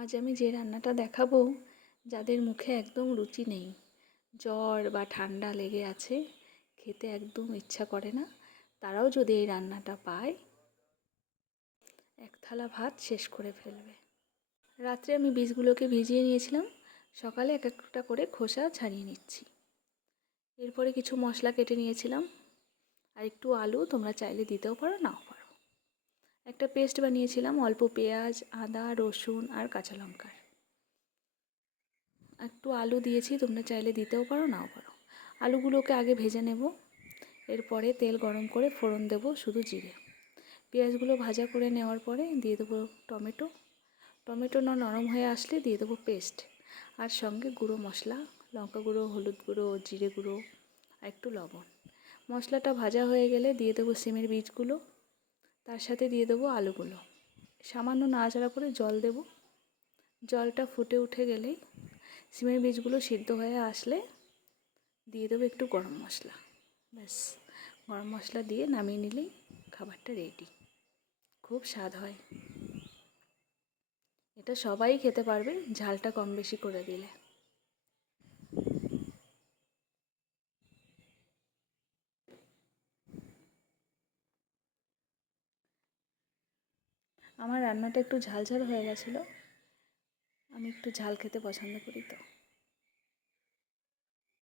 আজ আমি যে রান্নাটা দেখাবো, যাদের মুখে একদম রুচি নেই, জ্বর বা ঠান্ডা লেগে আছে, খেতে একদম ইচ্ছা করে না, তারাও যদি এই রান্নাটা পায়, এক থালা ভাত শেষ করে ফেলবে। রাত্রে আমি বীজগুলোকে ভিজিয়ে নিয়েছিলাম, সকালে এক একটা করে খোসা ছাড়িয়ে নিচ্ছি। এরপরে কিছু মশলা কেটে নিয়েছিলাম, আর একটু আলু তোমরা চাইলে দিতেও পারো, নাও পারো। একটা পেস্ট বানিয়েছিলাম, অল্প পেঁয়াজ, আদা, রসুন আর কাঁচা লঙ্কার। একটু আলু দিয়েছি, তোমরা চাইলে দিতেও পারো, নাও পারো। আলুগুলোকে আগে ভেজে নেব, এরপরে তেল গরম করে ফোড়ন দেব শুধু জিরে। পেঁয়াজগুলো ভাজা করে নেওয়ার পরে দিয়ে দেবো টমেটো। টমেটো নরম হয়ে আসলে দিয়ে দেবো পেস্ট, আর সঙ্গে গুঁড়ো মশলা, লঙ্কা গুঁড়ো, হলুদ গুঁড়ো, জিরে গুঁড়ো আর একটু লবণ। মশলাটা ভাজা হয়ে গেলে দিয়ে দেবো সিমের বীজগুলো, তার সাথে দিয়ে দেবো আলুগুলো। সামান্য নাড়াচাড়া করে জল দেব। জলটা ফুটে উঠে গেলেই সিমের বীজগুলো সিদ্ধ হয়ে আসলে দিয়ে দেবো একটু গরম মশলা। ব্যাস, গরম মশলা দিয়ে নামিয়ে নিলেই খাবারটা রেডি। খুব স্বাদ হয়, এটা সবাই খেতে পারবে ঝালটা কম বেশি করে দিলে। আমার রান্নাটা একটু ঝাল ঝাল হয়ে গেছিলো, আমি একটু ঝাল খেতে পছন্দ করি তো।